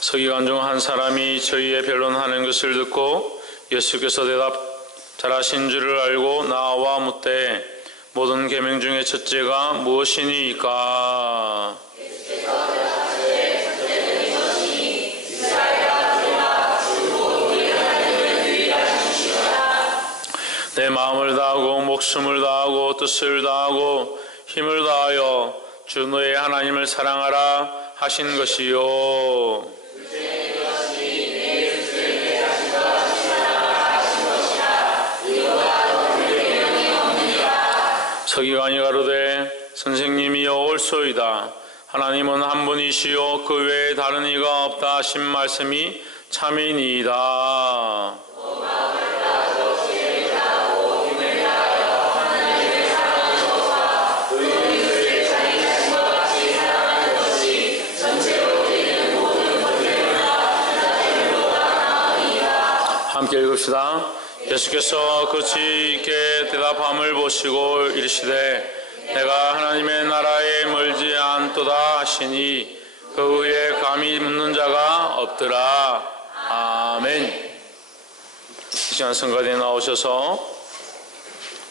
서기관 중 한 사람이 저희의 변론하는 것을 듣고 예수께서 대답 잘하신 줄을 알고 나와 묻되 모든 계명 중에 첫째가 무엇이니까? 내 마음을 다하고 목숨을 다하고 뜻을 다하고 힘을 다하여 주 너의 하나님을 사랑하라 하신 것이요. 서기관이 가로되 선생님이여 옳소이다. 하나님은 한 분이시요 그 외에 다른 이가 없다 하신 말씀이 참이니이다. 함께 읽읍시다. 예수께서 그치 있게 대답함을 보시고 이르시되 내가 하나님의 나라에 멀지 않도다 하시니 그 후에 감히 묻는 자가 없더라. 아멘. 이 시간 성가대에 나오셔서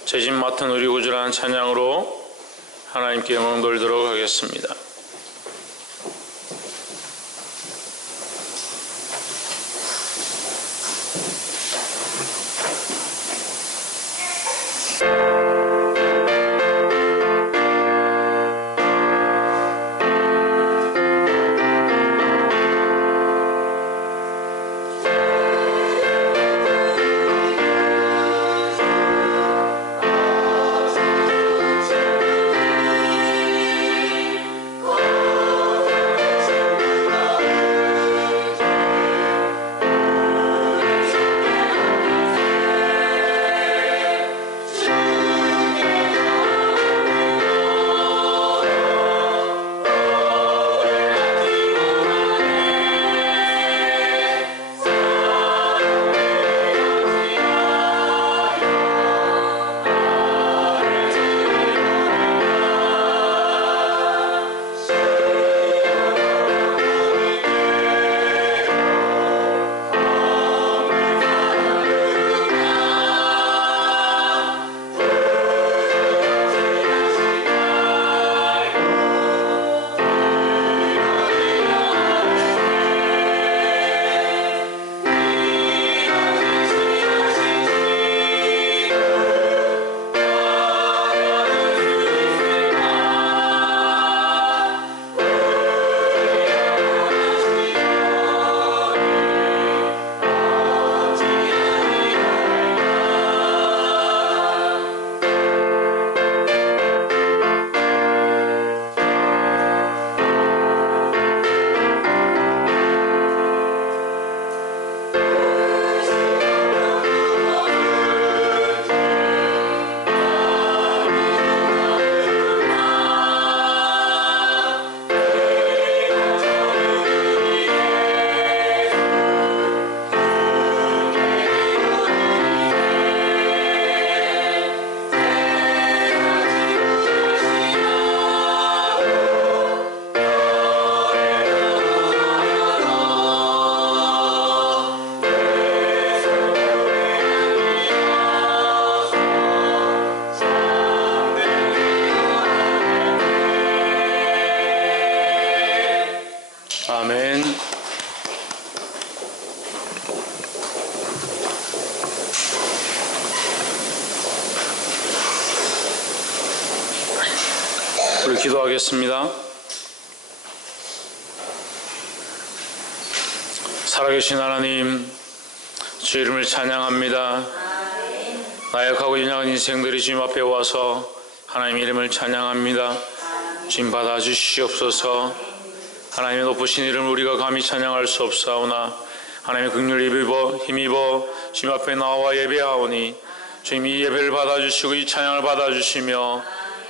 죄짐 맡은 우리 구주라는 찬양으로 하나님께 영광 돌리도록 하겠습니다. 아멘. 우리 기도하겠습니다. 살아계신 하나님, 주 이름을 찬양합니다. 나약하고 연약한 인생들이 주님 앞에 와서 하나님 이름을 찬양합니다. 주님 받아주시옵소서. 하나님의 높으신 이름을 우리가 감히 찬양할 수 없사오나 하나님의 긍휼을 힘입어 주님 앞에 나와 예배하오니 주님 이 예배를 받아주시고 이 찬양을 받아주시며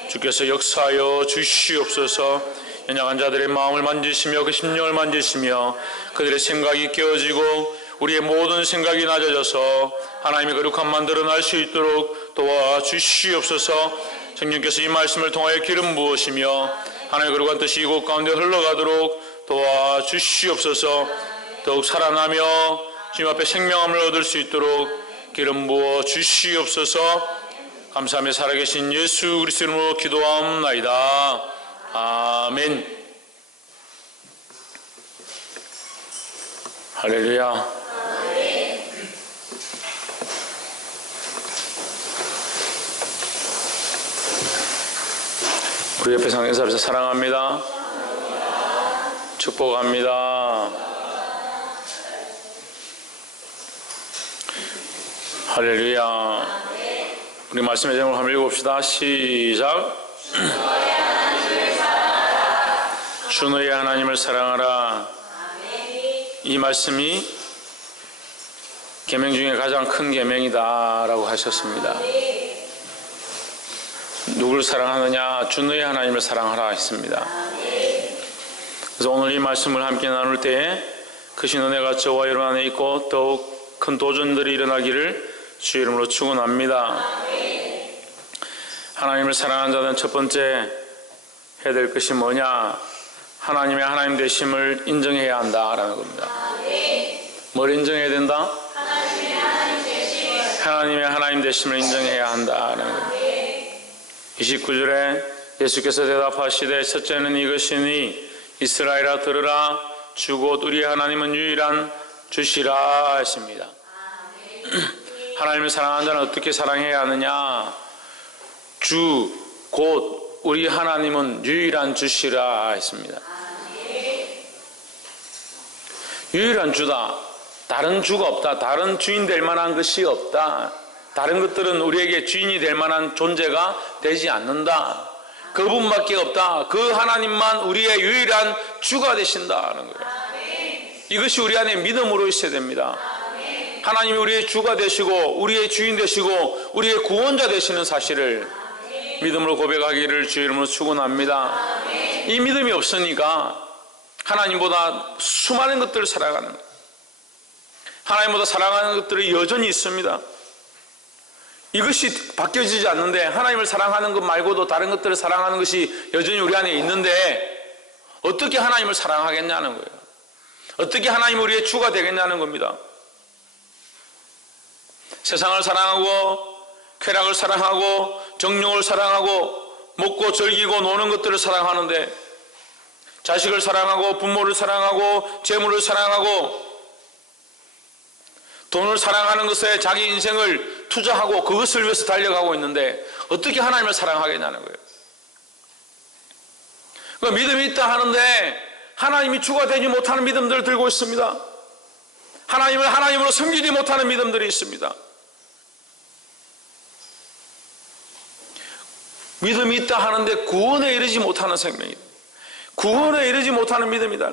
주께서 역사하여 주시옵소서. 연약한 자들의 마음을 만지시며 그 심령을 만지시며 그들의 생각이 깨어지고 우리의 모든 생각이 낮아져서 하나님의 거룩함만 드러날 수 있도록 도와주시옵소서. 성령께서 이 말씀을 통하여 기름 부으시며 하나님의 거룩한 뜻이 이곳 가운데 흘러가도록 도와주시옵소서. 더욱 살아나며 주님 앞에 생명함을 얻을 수 있도록 기름 부어 주시옵소서. 감사하며 살아계신 예수 그리스도 이름으로 기도하옵나이다. 아멘. 할렐루야. 우리 옆에 상인사에서 사랑합니다. 축복합니다. 할렐루야. 우리 말씀의 제목을 한번 읽어봅시다. 시작. 주 너의 하나님을 사랑하라. 이 말씀이 계명 중에 가장 큰 계명이다 라고 하셨습니다. 누구를 사랑하느냐? 주 너의 하나님을 사랑하라 했습니다. 그래서 오늘 이 말씀을 함께 나눌 때에 크신 은혜가 저와 여러분 안에 있고 더욱 큰 도전들이 일어나기를 주 이름으로 축원합니다. 하나님을 사랑하는 자는 첫 번째 해야 될 것이 뭐냐? 하나님의 하나님 되심을 인정해야 한다라는 겁니다. 뭘 인정해야 된다? 하나님의 하나님 되심을 인정해야 한다라는 겁니다. 29절에 예수께서 대답하시되 첫째는 이것이니 이스라엘아 들으라. 주 곧 우리 하나님은 유일한 주시라 했습니다. 하나님을 사랑하는 자는 어떻게 사랑해야 하느냐? 주 곧 우리 하나님은 유일한 주시라 했습니다. 유일한 주다. 다른 주가 없다. 다른 주인 될 만한 것이 없다. 다른 것들은 우리에게 주인이 될 만한 존재가 되지 않는다. 그분밖에 없다. 그 하나님만 우리의 유일한 주가 되신다는 거예요. 이것이 우리 안에 믿음으로 있어야 됩니다. 하나님이 우리의 주가 되시고 우리의 주인 되시고 우리의 구원자 되시는 사실을 믿음으로 고백하기를 주 이름으로 축원합니다. 이 믿음이 없으니까 하나님보다 수많은 것들을 사랑하는 거예요. 하나님보다 사랑하는 것들이 여전히 있습니다. 이것이 바뀌어지지 않는데 하나님을 사랑하는 것 말고도 다른 것들을 사랑하는 것이 여전히 우리 안에 있는데 어떻게 하나님을 사랑하겠냐는 거예요. 어떻게 하나님이 우리의 주가 되겠냐는 겁니다. 세상을 사랑하고 쾌락을 사랑하고 정욕을 사랑하고 먹고 즐기고 노는 것들을 사랑하는데 자식을 사랑하고 부모를 사랑하고 재물을 사랑하고 돈을 사랑하는 것에 자기 인생을 투자하고 그것을 위해서 달려가고 있는데 어떻게 하나님을 사랑하겠냐는 거예요. 그러니까 믿음이 있다 하는데 하나님이 주가 되지 못하는 믿음들을 들고 있습니다. 하나님을 하나님으로 섬기지 못하는 믿음들이 있습니다. 믿음이 있다 하는데 구원에 이르지 못하는 생명이다. 구원에 이르지 못하는 믿음이다.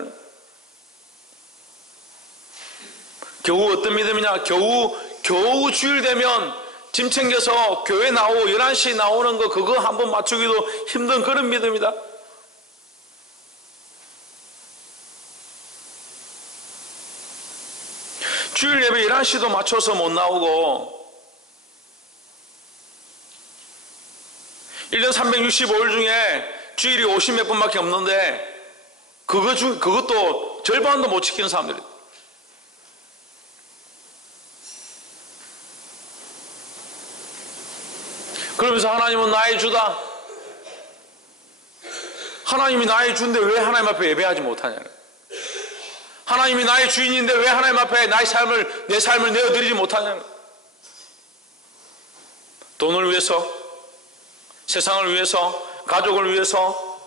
겨우 어떤 믿음이냐? 겨우 주일 되면 짐 챙겨서 교회 나오고 11시에 나오는 거 그거 한번 맞추기도 힘든 그런 믿음이다. 주일 예배 11시도 맞춰서 못 나오고 1년 365일 중에 주일이 50몇 분밖에 없는데 그것도 절반도 못 지키는 사람들이. 그러면서 하나님은 나의 주다. 하나님이 나의 주인데 왜 하나님 앞에 예배하지 못하냐는 거예요. 하나님이 나의 주인인데 왜 하나님 앞에 내 삶을 내어드리지 못하냐는 거예요. 돈을 위해서, 세상을 위해서, 가족을 위해서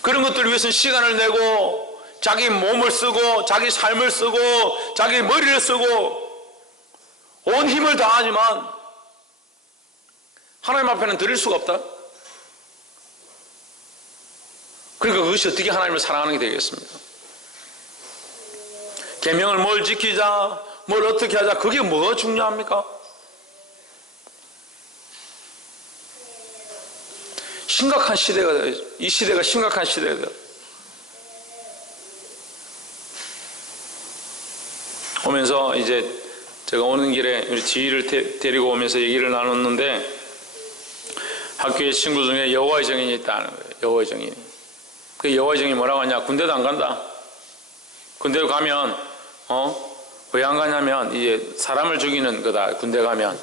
그런 것들을 위해서는 시간을 내고 자기 몸을 쓰고 자기 삶을 쓰고 자기 머리를 쓰고 온 힘을 다하지만 하나님 앞에는 드릴 수가 없다. 그러니까 그것이 어떻게 하나님을 사랑하는 게 되겠습니까? 계명을 뭘 지키자, 뭘 어떻게 하자, 그게 뭐가 중요합니까? 심각한 시대가 돼요. 이 시대가 심각한 시대가 돼요. 오면서 이제 제가 오는 길에 우리 지희를 데리고 오면서 얘기를 나눴는데 학교에 친구 중에 여호와의 증인이 있다는 거예요. 여호와의 증인이. 그 여호와의 증인이 뭐라고 하냐? 군대도 안 간다. 군대로 가면 왜 안 가냐면 이게 사람을 죽이는 거다. 군대 가면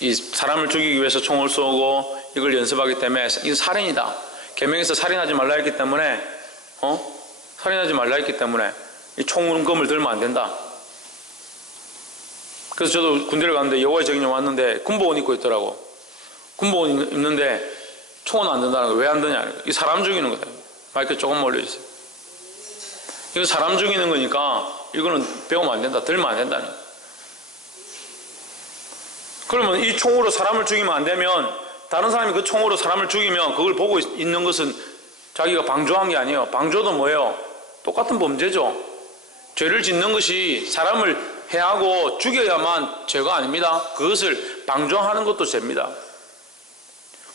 이 사람을 죽이기 위해서 총을 쏘고 이걸 연습하기 때문에 이건 살인이다. 계명에서 살인하지 말라 했기 때문에 살인하지 말라 했기 때문에 이 총검을 들면 안 된다. 그래서 저도 군대를 갔는데 여호와의 증인이 왔는데 군복은 입고 있더라고. 군복은 입는데 총은 안 든다는 거예요. 왜 안 드냐? 이 사람 죽이는 거다. 마이크 조금 올려주세요. 이거 사람 죽이는 거니까 이거는 배우면 안 된다. 들면 안 된다는 거예요. 그러면 이 총으로 사람을 죽이면 안 되면 다른 사람이 그 총으로 사람을 죽이면 그걸 보고 있는 것은 자기가 방조한 게 아니에요. 방조도 뭐예요? 똑같은 범죄죠. 죄를 짓는 것이 사람을 해하고 죽여야만 죄가 아닙니다. 그것을 방조하는 것도 죄입니다.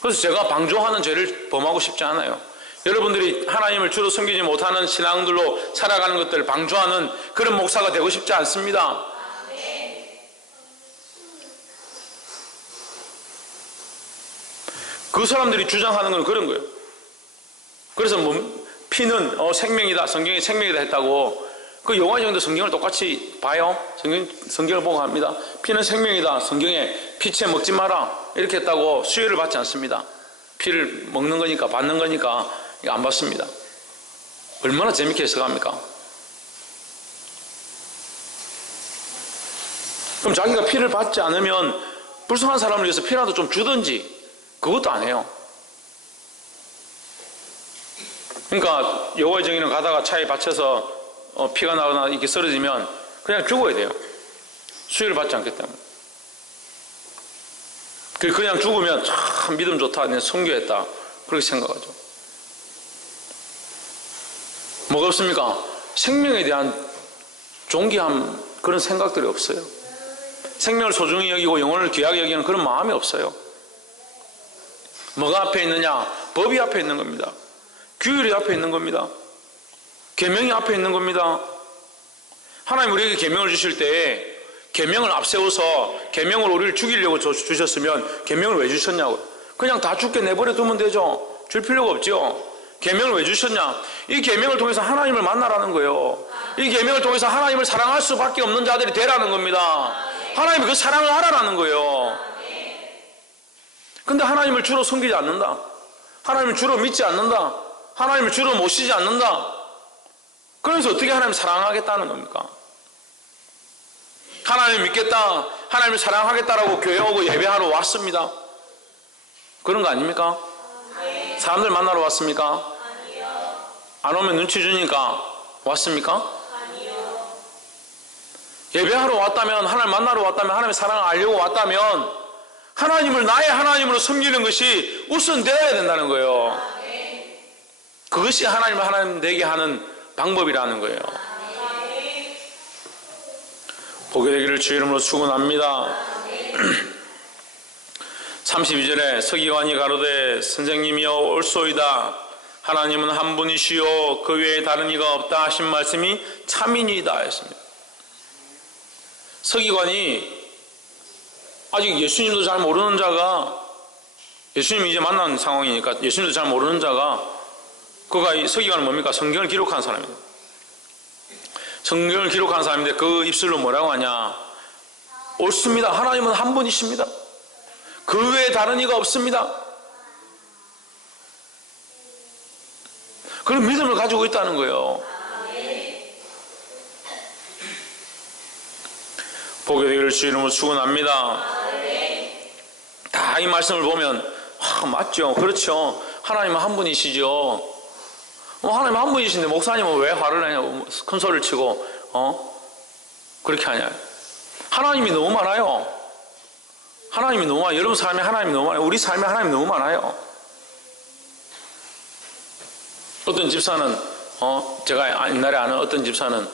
그래서 제가 방조하는 죄를 범하고 싶지 않아요. 여러분들이 하나님을 주로 섬기지 못하는 신앙들로 살아가는 것들을 방조하는 그런 목사가 되고 싶지 않습니다. 그 사람들이 주장하는 건 그런 거예요. 그래서 피는 생명이다, 성경이 생명이다 했다고 그 여호와의 증인도 성경을 똑같이 봐요. 성경을 보고 합니다. 피는 생명이다, 성경에 피채 먹지 마라 이렇게 했다고 수혜를 받지 않습니다. 피를 먹는 거니까 받는 거니까 안 받습니다. 얼마나 재밌게 해석합니까? 그럼 자기가 피를 받지 않으면 불쌍한 사람을 위해서 피라도 좀 주든지 그것도 안 해요. 그러니까 여호와의 증인은 가다가 차에 받쳐서 피가 나거나 이렇게 쓰러지면 그냥 죽어야 돼요. 수혜를 받지 않기 때문에. 그냥 죽으면 참 믿음 좋다, 내가 선교했다 그렇게 생각하죠. 뭐가 없습니까? 생명에 대한 존귀함 그런 생각들이 없어요. 생명을 소중히 여기고 영혼을 귀하게 여기는 그런 마음이 없어요. 뭐가 앞에 있느냐? 법이 앞에 있는 겁니다. 규율이 앞에 있는 겁니다. 계명이 앞에 있는 겁니다. 하나님 우리에게 계명을 주실 때 계명을 앞세워서 계명을 우리를 죽이려고 주셨으면 계명을 왜 주셨냐고. 그냥 다 죽게 내버려 두면 되죠. 줄 필요가 없죠. 계명을 왜 주셨냐? 이 계명을 통해서 하나님을 만나라는 거예요. 이 계명을 통해서 하나님을 사랑할 수밖에 없는 자들이 되라는 겁니다. 하나님이 그 사랑을 알아라는 거예요. 근데 하나님을 주로 섬기지 않는다. 하나님을 주로 믿지 않는다. 하나님을 주로 모시지 않는다. 그래서 어떻게 하나님을 사랑하겠다는 겁니까? 하나님을 믿겠다, 하나님을 사랑하겠다라고 교회 오고 예배하러 왔습니다. 그런 거 아닙니까? 사람들 만나러 왔습니까? 안 오면 눈치 주니까 왔습니까? 예배하러 왔다면, 하나님 만나러 왔다면, 하나님의 사랑을 알려고 왔다면 하나님을 나의 하나님으로 섬기는 것이 우선되어야 된다는 거예요. 그것이 하나님을 하나님 되게 하는 방법이라는 거예요. 복이 되기를 주 이름으로 축원합니다. 32절에 서기관이 가로되 선생님이여 옳소이다. 하나님은 한 분이시요 그 외에 다른 이가 없다 하신 말씀이 참이니이다 했습니다. 서기관이 아직 예수님도 잘 모르는 자가, 예수님이 이제 만난 상황이니까 예수님도 잘 모르는 자가, 그가 이 서기관은 뭡니까? 성경을 기록한 사람입니다. 성경을 기록한 사람인데 그 입술로 뭐라고 하냐? 옳습니다. 하나님은 한 분이십니다. 그 외에 다른 이가 없습니다. 그런 믿음을 가지고 있다는 거예요. 복이 되기를 주 이름으로 축원합니다. 다 이 말씀을 보면 맞죠, 그렇죠. 하나님은 한 분이시죠. 하나님 한 분이신데 목사님은 왜 화를 내냐, 큰 소리를 치고 그렇게 하냐. 하나님이 너무 많아요. 하나님이 너무 많아요. 여러분 삶에 하나님이 너무 많아요. 우리 삶에 하나님이 너무 많아요. 어떤 집사는 제가 옛날에 아는 어떤 집사는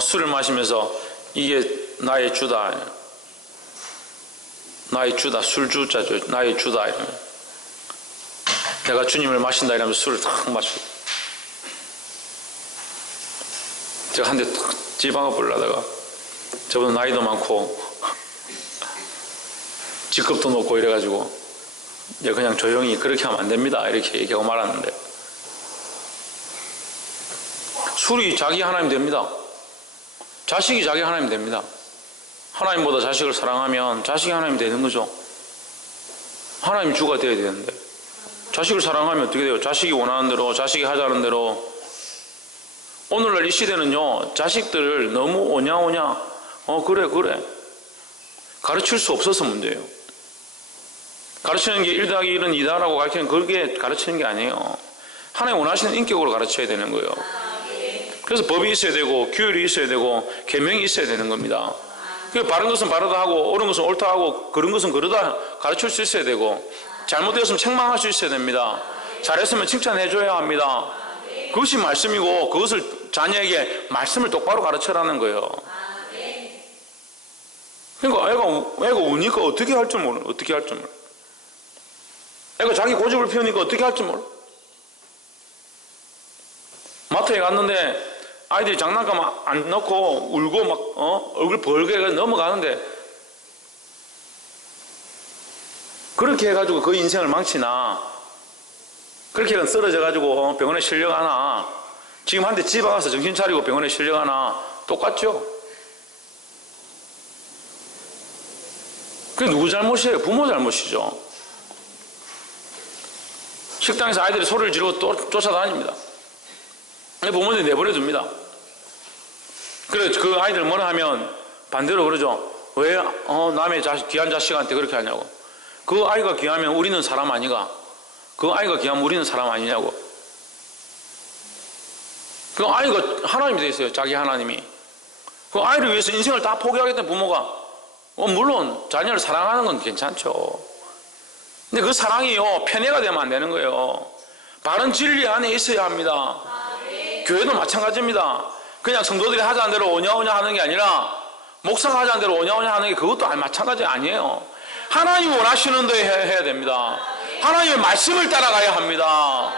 술을 마시면서 이게 나의 주다, 나의 주다, 술주자죠, 나의 주다 이러면 내가 주님을 마신다 이러면서 술을 탁 마시고 제가 한 대 탁 집어가 보려다가 저보다 나이도 많고 직급도 높고 이래가지고 이제 그냥 조용히 그렇게 하면 안 됩니다 이렇게 얘기하고 말았는데 술이 자기 하나님 됩니다. 자식이 자기 하나님 됩니다. 하나님보다 자식을 사랑하면 자식이 하나님 되는 거죠. 하나님 주가 되어야 되는데 자식을 사랑하면 어떻게 돼요? 자식이 원하는 대로, 자식이 하자는 대로. 오늘날 이 시대는요, 자식들을 너무 오냐오냐, 그래 가르칠 수 없어서 문제예요. 가르치는 게 1+1은 2다라고 가르치는, 그게 가르치는 게 아니에요. 하나님 원하시는 인격으로 가르쳐야 되는 거예요. 그래서 법이 있어야 되고 규율이 있어야 되고 계명이 있어야 되는 겁니다. 바른 것은 바르다 하고 옳은 것은 옳다 하고 그런 것은 그러다 가르칠 수 있어야 되고, 잘못되었으면 책망할 수 있어야 됩니다. 잘했으면 칭찬해 줘야 합니다. 그것이 말씀이고, 그것을 자녀에게 말씀을 똑바로 가르쳐라는 거예요. 그러니까 애가 우니까 어떻게 할 줄 몰라. 어떻게 할 줄 몰라. 애가 자기 고집을 피우니까 어떻게 할 줄 몰라. 마트에 갔는데 아이들이 장난감 안 넣고 울고 막 얼굴 벌게 넘어가는데, 그렇게 해가지고 그 인생을 망치나, 그렇게 해서 쓰러져가지고 병원에 실려가나, 지금 한테 집 와서 정신 차리고 병원에 실려가나 똑같죠? 그게 누구 잘못이에요? 부모 잘못이죠. 식당에서 아이들이 소리를 지르고 또 쫓아다닙니다. 부모들이 내버려 둡니다. 그래, 그 아이들 뭐라 하면 반대로 그러죠. 왜 남의 귀한 자식한테 그렇게 하냐고. 그 아이가 귀하면 우리는 사람 아니가? 그 아이가 귀하면 우리는 사람 아니냐고. 그 아이가 하나님이 되어 있어요. 자기 하나님이. 그 아이를 위해서 인생을 다 포기하겠다는 부모가, 물론 자녀를 사랑하는 건 괜찮죠. 근데 그 사랑이요, 편애가 되면 안 되는 거예요. 바른 진리 안에 있어야 합니다. 교회도 마찬가지입니다. 그냥 성도들이 하자는 대로 오냐오냐 하는 게 아니라, 목사가 하자는 대로 오냐오냐 하는 게 그것도 마찬가지 아니에요. 하나님 원하시는 대로 해야 됩니다. 하나님의 말씀을 따라가야 합니다.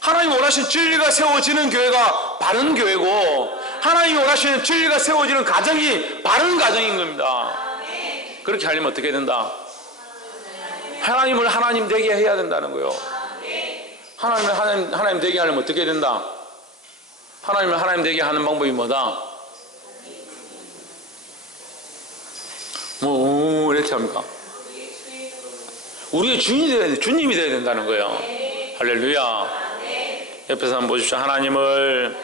하나님 원하시는 진리가 세워지는 교회가 바른 교회고, 하나님이 원하시는 진리가 세워지는 가정이 바른 가정인 겁니다. 그렇게 하려면 어떻게 된다? 하나님을 하나님 되게 해야 된다는 거예요. 하나님을 하나님 되게 하려면 어떻게 된다? 하나님을 하나님 되게 하는 방법이 뭐다? 이렇게 합니까? 우리의 주인이 돼야 돼. 주님이 돼야 된다는 거예요. 할렐루야. 옆에서 한번 보십시오. 하나님을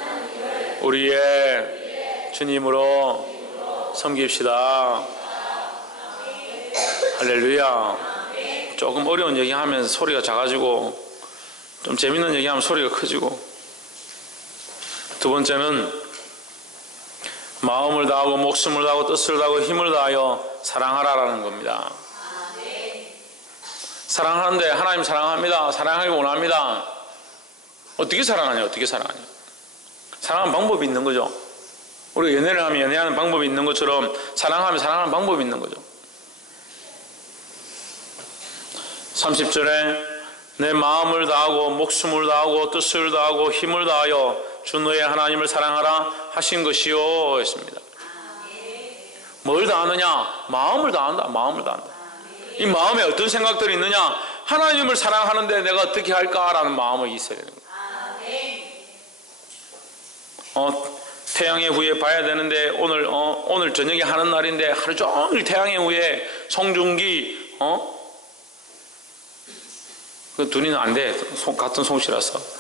우리의 주님으로 섬깁시다. 할렐루야. 조금 어려운 얘기하면 소리가 작아지고, 좀 재밌는 얘기하면 소리가 커지고. 두 번째는 마음을 다하고 목숨을 다하고 뜻을 다하고 힘을 다하여 사랑하라라는 겁니다. 사랑하는데, 하나님 사랑합니다. 사랑하기 원합니다. 어떻게 사랑하냐? 어떻게 사랑하냐? 사랑하는 방법이 있는 거죠. 우리가 연애를 하면 연애하는 방법이 있는 것처럼 사랑하면 사랑하는 방법이 있는 거죠. 30절에 내 마음을 다하고 목숨을 다하고 뜻을 다하고 힘을 다하여 주 너의 하나님을 사랑하라 하신 것이요 했습니다. 뭘 다하느냐? 마음을 다한다. 마음을 다한다. 이 마음에 어떤 생각들이 있느냐? 하나님을 사랑하는데 내가 어떻게 할까라는 마음이 있어야 되는 거예요. 태양의 후예 봐야 되는데 오늘 저녁에 하는 날인데 하루 종일 태양의 후예 송중기 그 둘이는 안 돼. 같은 송씨라서.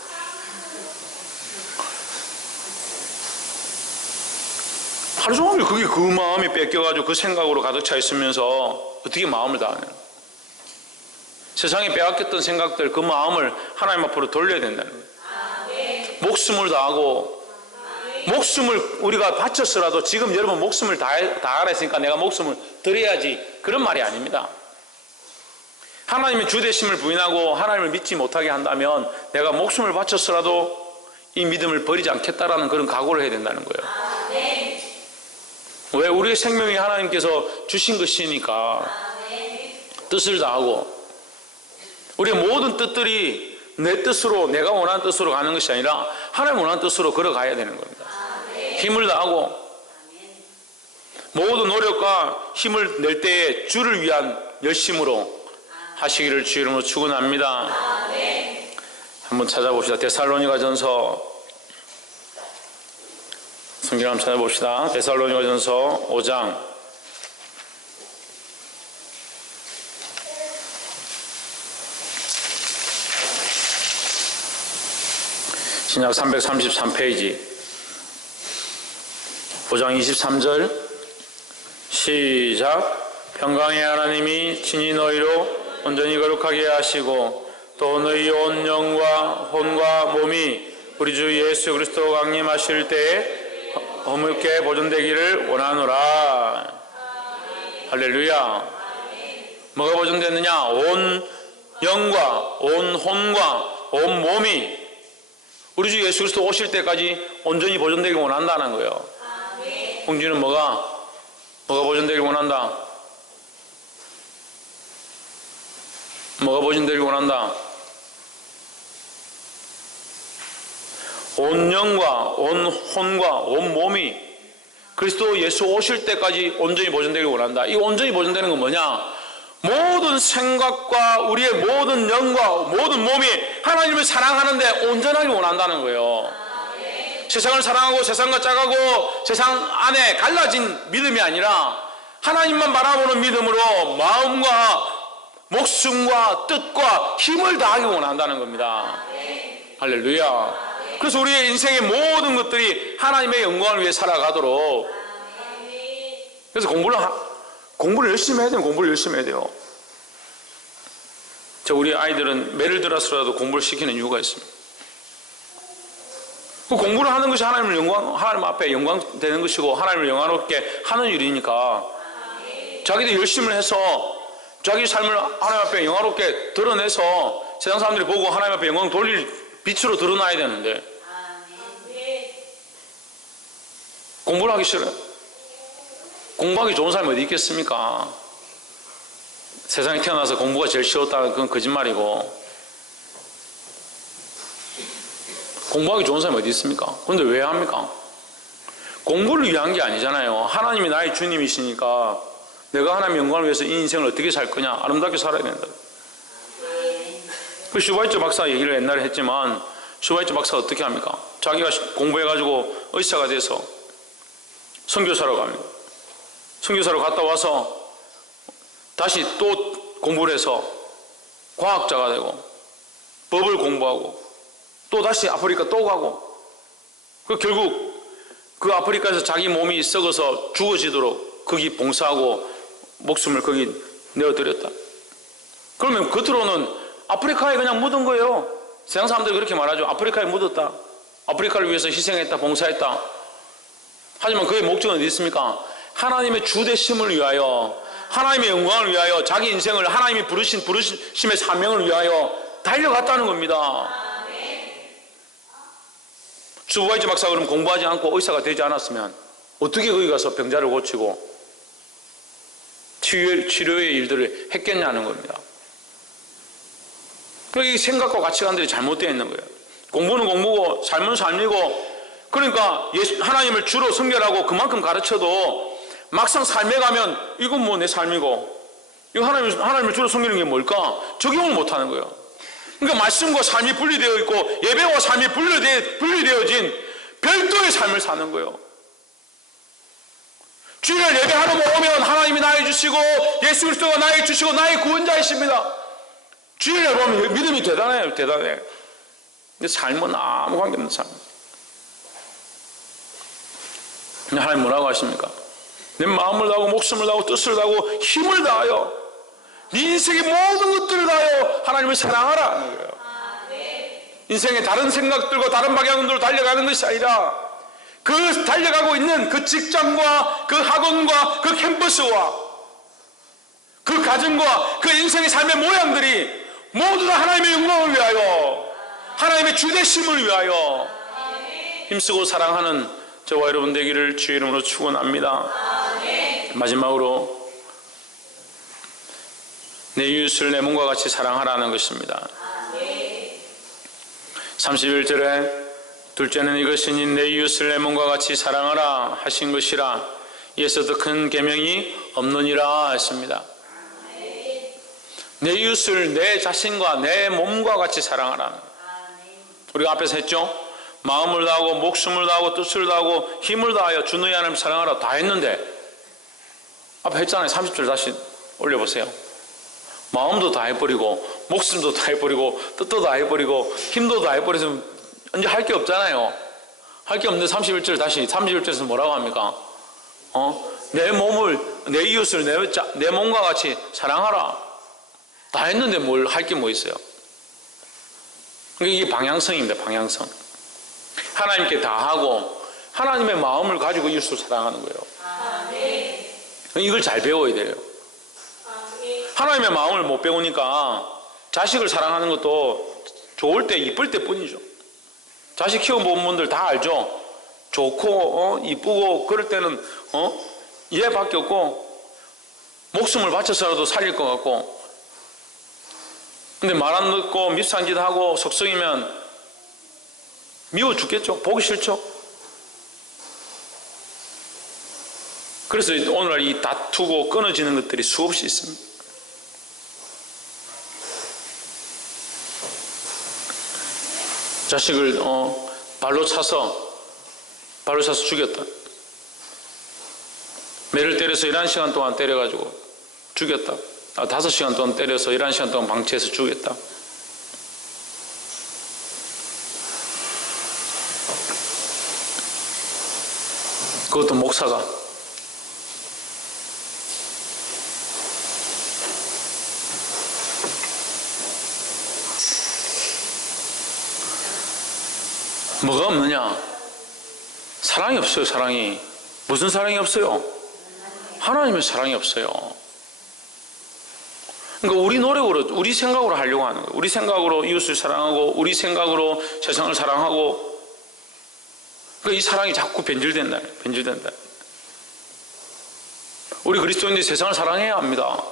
하루 종일 그게 그 마음이 뺏겨가지고 그 생각으로 가득 차 있으면서 어떻게 마음을 다하냐. 세상에 빼앗겼던 생각들, 그 마음을 하나님 앞으로 돌려야 된다는 거예요. 목숨을 다하고, 목숨을 우리가 바쳤으라도 지금 여러분 목숨을 다하라 했으니까 내가 목숨을 드려야지, 그런 말이 아닙니다. 하나님의 주되심을 부인하고 하나님을 믿지 못하게 한다면 내가 목숨을 바쳤으라도 이 믿음을 버리지 않겠다라는 그런 각오를 해야 된다는 거예요. 왜? 우리의 생명이 하나님께서 주신 것이니까. 뜻을 다하고, 우리의 모든 뜻들이 내 뜻으로, 내가 원하는 뜻으로 가는 것이 아니라 하나님 원하는 뜻으로 걸어가야 되는 겁니다. 힘을 다하고, 모든 노력과 힘을 낼 때에 주를 위한 열심으로 하시기를 주 이름으로 축원합니다. 한번 찾아봅시다. 데살로니가전서 성경 한번 찾아봅시다. 데살로니가전서 5장 333페이지 5장 23절 시작. 평강의 하나님이 친히 너희로 온전히 거룩하게 하시고 또 너희 온 영과 혼과 몸이 우리 주 예수 그리스도 강림하실 때에 허물게 보존되기를 원하노라. 할렐루야. 뭐가 보존됐느냐? 온 영과 온 혼과 온 몸이 우리 주 예수 그리스도 오실 때까지 온전히 보존되길 원한다는 거예요. 홍주는 뭐가 보존되길 원한다? 뭐가 보존되길 원한다? 온 영과 온 혼과 온 몸이 그리스도 예수 오실 때까지 온전히 보존되길 원한다. 이 온전히 보존되는 건 뭐냐? 모든 생각과 우리의 모든 영과 모든 몸이 하나님을 사랑하는데 온전하길 원한다는 거예요. 세상을 사랑하고 세상과 짝하고 세상 안에 갈라진 믿음이 아니라 하나님만 바라보는 믿음으로 마음과 목숨과 뜻과 힘을 다하기 원한다는 겁니다. 할렐루야. 그래서 우리의 인생의 모든 것들이 하나님의 영광을 위해 살아가도록, 그래서 공부를 열심히 해야 돼요. 공부를 열심히 해야 돼요. 우리 아이들은 매를 들어서라도 공부를 시키는 이유가 있습니다. 그 공부를 하는 것이 하나님 앞에 영광 되는 것이고 하나님을 영화롭게 하는 일이니까 자기도 열심을 해서 자기 삶을 하나님 앞에 영화롭게 드러내서 세상 사람들이 보고 하나님 앞에 영광 돌릴 빛으로 드러나야 되는데 공부를 하기 싫어요. 공부하기 좋은 사람이 어디 있겠습니까? 세상에 태어나서 공부가 제일 쉬웠다는 그건 거짓말이고, 공부하기 좋은 사람이 어디 있습니까? 그런데 왜 합니까? 공부를 위한 게 아니잖아요. 하나님이 나의 주님이시니까 내가 하나님의 영광을 위해서 이 인생을 어떻게 살 거냐? 아름답게 살아야 된다. 그 슈바이처 박사 얘기를 옛날에 했지만, 슈바이처 박사가 어떻게 합니까? 자기가 공부해가지고 의사가 돼서 선교사로 갑니다. 선교사로 갔다 와서 다시 또 공부를 해서 과학자가 되고 법을 공부하고 또 다시 아프리카 또 가고, 결국 그 아프리카에서 자기 몸이 썩어서 죽어지도록 거기 봉사하고 목숨을 거기 내어드렸다. 그러면 겉으로는 아프리카에 그냥 묻은 거예요. 세상 사람들이 그렇게 말하죠. 아프리카에 묻었다. 아프리카를 위해서 희생했다. 봉사했다. 하지만 그의 목적은 어디 있습니까? 하나님의 주되심을 위하여, 하나님의 영광을 위하여 자기 인생을 하나님이 부르심의 사명을 위하여 달려갔다는 겁니다. 슈바이처 박사가 그럼 공부하지 않고 의사가 되지 않았으면 어떻게 거기 가서 병자를 고치고 치료의 일들을 했겠냐는 겁니다. 그러니까 이 생각과 가치관들이 잘못되어 있는 거예요. 공부는 공부고 삶은 삶이고, 그러니까 하나님을 주로 섬겨라고 그만큼 가르쳐도 막상 삶에 가면 이건 뭐 내 삶이고, 이거 하나님을 주로 섬기는 게 뭘까? 적용을 못하는 거예요. 그러니까 말씀과 삶이 분리되어 있고 예배와 삶이 분리되어진 별도의 삶을 사는 거예요. 주일날 예배하러 오면 하나님이 나의 주시고 예수 그리스도가 나의 주시고 나의 구원자이십니다. 주일날 보면 믿음이 대단해요. 대단해. 근데 삶은 아무 관계없는 삶. 근데 하나님 뭐라고 하십니까? 내 마음을 다하고 목숨을 다하고 뜻을 다하고 힘을 다하여 네 인생의 모든 것들을 다하여 하나님을 사랑하라 하는 거예요. 인생의 다른 생각들과 다른 방향으로 달려가는 것이 아니라 그 달려가고 있는 그 직장과 그 학원과 그 캠퍼스와 그 가정과 그 인생의 삶의 모양들이 모두 다 하나님의 영광을 위하여, 하나님의 주되심을 위하여 힘쓰고 사랑하는 저와 여러분 되기를 주의 이름으로 축원합니다. 마지막으로 내 이웃을 내 몸과 같이 사랑하라는 것입니다. 31절에 둘째는 이것이니 내 이웃을 내 몸과 같이 사랑하라 하신 것이라, 이에서 더 큰 계명이 없느니라 했습니다. 내 이웃을 내 자신과 내 몸과 같이 사랑하라. 우리가 앞에서 했죠? 마음을 다하고 목숨을 다하고 뜻을 다하고 힘을 다하여 주 너희 하나님 사랑하라 다 했는데 앞에 했잖아요. 30절 다시 올려보세요. 마음도 다 해버리고 목숨도 다 해버리고 뜻도 다 해버리고 힘도 다 해버리면 이제 할 게 없잖아요. 할 게 없는데 31절에서 뭐라고 합니까? 내 몸을 내 이웃을 내 몸과 같이 사랑하라 다 했는데 뭘 할 게 뭐 있어요? 이게 방향성입니다. 방향성. 하나님께 다 하고 하나님의 마음을 가지고 이웃을 사랑하는 거예요. 이걸 잘 배워야 돼요. 하나님의 마음을 못 배우니까 자식을 사랑하는 것도 좋을 때 이쁠 때 뿐이죠. 자식 키워본 분들 다 알죠. 좋고 이쁘고 그럴 때는 얘밖에 없고 목숨을 바쳐서라도 살릴 것 같고, 근데 말 안 듣고 밉상 짓 하고 속성이면 미워 죽겠죠. 보기 싫죠. 그래서 오늘날 이 다투고 끊어지는 것들이 수없이 있습니다. 자식을 발로 차서 죽였다. 매를 때려서 11시간 동안 때려가지고 죽였다. 5시간 동안 때려서 11시간 동안 방치해서 죽였다. 그것도 목사가. 뭐가 없느냐? 사랑이 없어요. 사랑이. 무슨 사랑이 없어요? 하나님의 사랑이 없어요. 그러니까 우리 노력으로, 우리 생각으로 하려고 하는 거예요. 우리 생각으로 이웃을 사랑하고 우리 생각으로 세상을 사랑하고, 그러니까 이 사랑이 자꾸 변질된다. 우리 그리스도인들이 세상을 사랑해야 합니다.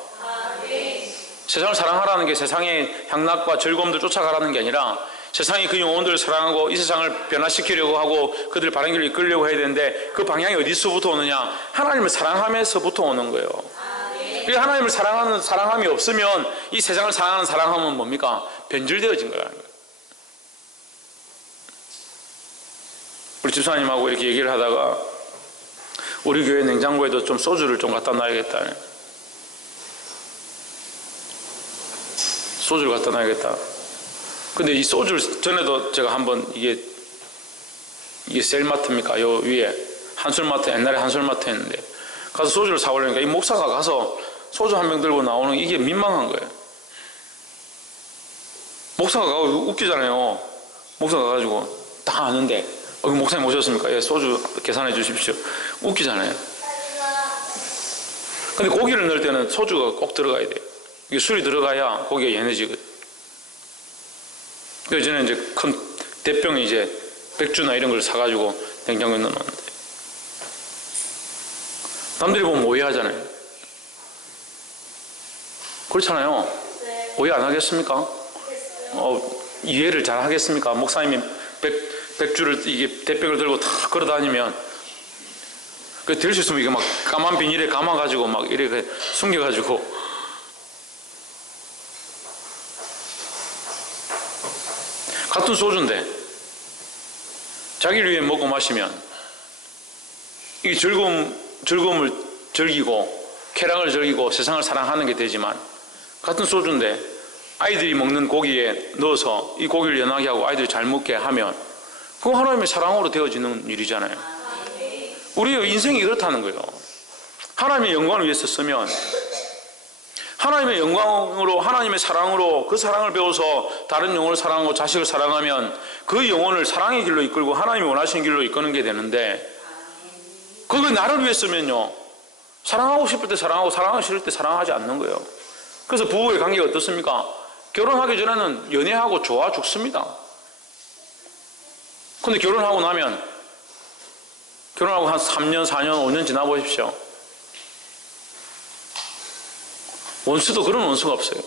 세상을 사랑하라는 게 세상의 향락과 즐거움들 쫓아가라는 게 아니라 세상이 그 영혼들을 사랑하고 이 세상을 변화시키려고 하고 그들을 바른 길로 이끌려고 해야 되는데, 그 방향이 어디서부터 오느냐? 하나님을 사랑하면서부터 오는 거예요. 그러니까 하나님을 사랑하는 사랑함이 없으면 이 세상을 사랑하는 사랑함은 뭡니까? 변질되어진 거라는 거예요. 우리 집사님하고 이렇게 얘기를 하다가 우리 교회 냉장고에도 좀 소주를 좀 갖다 놔야겠다. 소주를 갖다 놔야겠다. 근데 이 소주를 전에도 제가 한번 이게 셀마트입니까? 요 위에 한술마트, 옛날에 한술마트 했는데 가서 소주를 사오려니까 이 목사가 가서 소주 한 병 들고 나오는 이게 민망한 거예요. 목사가 가고 웃기잖아요. 목사가 가가지고 다 아는데 목사님 오셨습니까? 예, 소주 계산해 주십시오. 웃기잖아요. 근데 고기를 넣을 때는 소주가 꼭 들어가야 돼요. 이게 술이 들어가야 고기가 연해지거든. 그래서 저는 이제 큰 대병에 이제 백주나 이런 걸 사가지고 냉장고에 넣어놓는데, 남들이 보면 오해하잖아요. 그렇잖아요. 오해 안 하겠습니까? 이해를 잘 하겠습니까? 목사님이 백주를 이게 대병을 들고 다 걸어다니면 그 될 수 있으면 이게 막 까만 비닐에 감아가지고 막 이렇게 숨겨가지고, 같은 소주인데 자기를 위해 먹고 마시면 이게 즐거움을 즐기고 쾌락을 즐기고 세상을 사랑하는 게 되지만, 같은 소주인데 아이들이 먹는 고기에 넣어서 이 고기를 연하게 하고 아이들이 잘 먹게 하면 그거 하나님의 사랑으로 되어지는 일이잖아요. 우리의 인생이 그렇다는 거예요. 하나님의 영광을 위해서 쓰면, 하나님의 영광으로, 하나님의 사랑으로 그 사랑을 배워서 다른 영혼을 사랑하고 자식을 사랑하면 그 영혼을 사랑의 길로 이끌고 하나님이 원하시는 길로 이끄는 게 되는데, 그걸 나를 위해 쓰면요, 사랑하고 싶을 때 사랑하고 사랑하기 싫을 때 사랑하지 않는 거예요. 그래서 부부의 관계가 어떻습니까? 결혼하기 전에는 연애하고 좋아 죽습니다. 근데 결혼하고 나면, 결혼하고 한 3년, 4년, 5년 지나보십시오. 원수도 그런 원수가 없어요.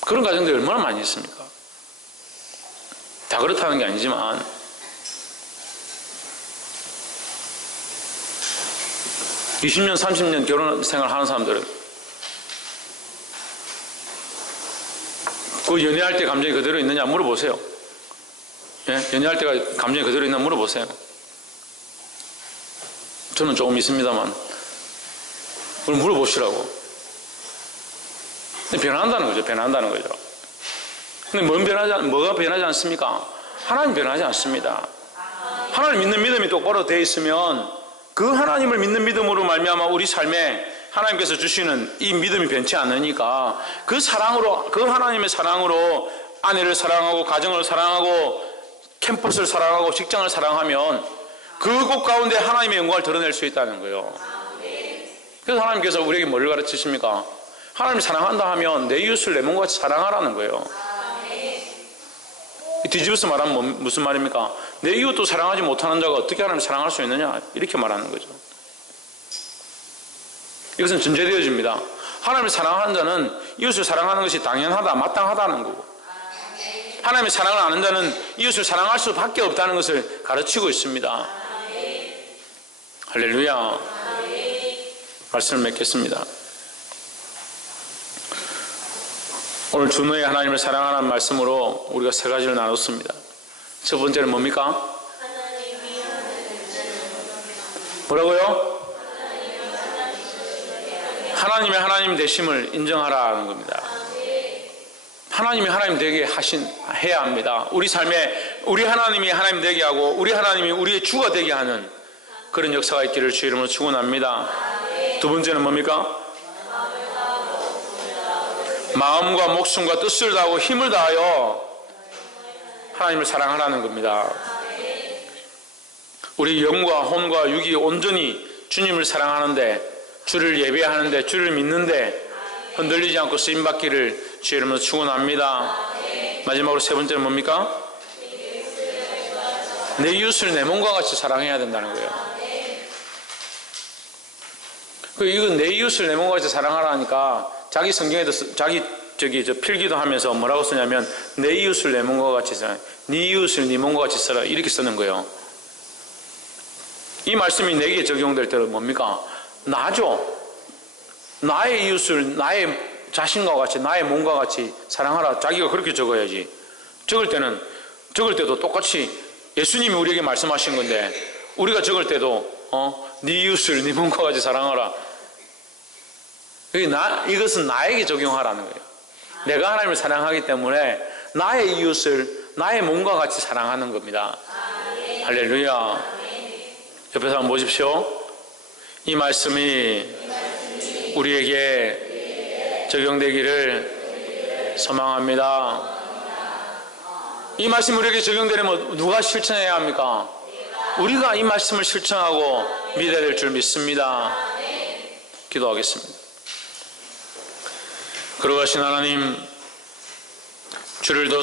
그런 가정들이 얼마나 많이 있습니까? 다 그렇다는 게 아니지만, 20년, 30년 결혼 생활 하는 사람들은 그 연애할 때 감정이 그대로 있느냐 물어보세요. 예? 연애할 때가 감정이 그대로 있나 물어보세요. 저는 조금 있습니다만. 그걸 물어보시라고. 근데 변한다는 거죠. 변한다는 거죠. 근데 뭐가 변하지 않습니까? 하나님 변하지 않습니다. 하나님 믿는 믿음이 똑바로 되어 있으면 그 하나님을 믿는 믿음으로 말미암아 우리 삶에 하나님께서 주시는 이 믿음이 변치 않으니까 그 사랑으로, 그 하나님의 사랑으로 아내를 사랑하고 가정을 사랑하고 캠퍼스를 사랑하고 직장을 사랑하면 그곳 가운데 하나님의 영광을 드러낼 수 있다는 거예요. 그래서 하나님께서 우리에게 뭘 가르치십니까? 하나님 사랑한다 하면 내 이웃을 내 몸과 같이 사랑하라는 거예요. 뒤집어서 말하면 무슨 말입니까? 내 이웃도 사랑하지 못하는 자가 어떻게 하나님 사랑할 수 있느냐? 이렇게 말하는 거죠. 이것은 전제되어집니다. 하나님을 사랑하는 자는 이웃을 사랑하는 것이 당연하다, 마땅하다는 거고, 하나님의 사랑을 아는 자는 이웃을 사랑할 수밖에 없다는 것을 가르치고 있습니다. 할렐루야. 말씀을 맺겠습니다. 오늘 주노의 하나님을 사랑하는 말씀으로 우리가 세 가지를 나눴습니다. 첫 번째는 뭡니까? 뭐라고요? 하나님의 하나님 되심을 인정하라는 겁니다. 하나님이 하나님 되게 해야 합니다. 우리 삶에 우리 하나님이 하나님 되게 하고 우리 하나님이 우리의 주가 되게 하는 그런 역사가 있기를 주 이름으로 축원합니다. 두 번째는 뭡니까? 마음과 목숨과 뜻을 다하고 힘을 다하여 하나님을 사랑하라는 겁니다. 우리 영과 혼과 육이 온전히 주님을 사랑하는데, 주를 예배하는데, 주를 믿는데 흔들리지 않고 쓰임받기를 주 이름으로 축원합니다. 마지막으로 세 번째는 뭡니까? 내 이웃을 내 몸과 같이 사랑해야 된다는 거예요. 이건 내 이웃을 내 몸과 같이 사랑하라니까 자기 성경에도 필기도 하면서 뭐라고 쓰냐면 내 이웃을 내 몸과 같이 사랑, 네 이웃을 네 몸과 같이 써라 이렇게 쓰는 거예요. 이 말씀이 내게 적용될 때는 뭡니까? 나죠. 나의 이웃을 나의 자신과 같이 나의 몸과 같이 사랑하라. 자기가 그렇게 적어야지. 적을 때도 똑같이 예수님이 우리에게 말씀하신 건데 우리가 적을 때도 네 이웃을 네 몸과 같이 사랑하라. 이것은 나에게 적용하라는 거예요. 내가 하나님을 사랑하기 때문에 나의 이웃을 나의 몸과 같이 사랑하는 겁니다. 할렐루야. 옆에 사람 보십시오. 이 말씀이 우리에게 적용되기를 소망합니다. 이 말씀이 우리에게 적용되려면 누가 실천해야 합니까? 우리가 이 말씀을 실천하고 믿어야 될 줄 믿습니다. 기도하겠습니다. 거룩하신 하나님, 주를 더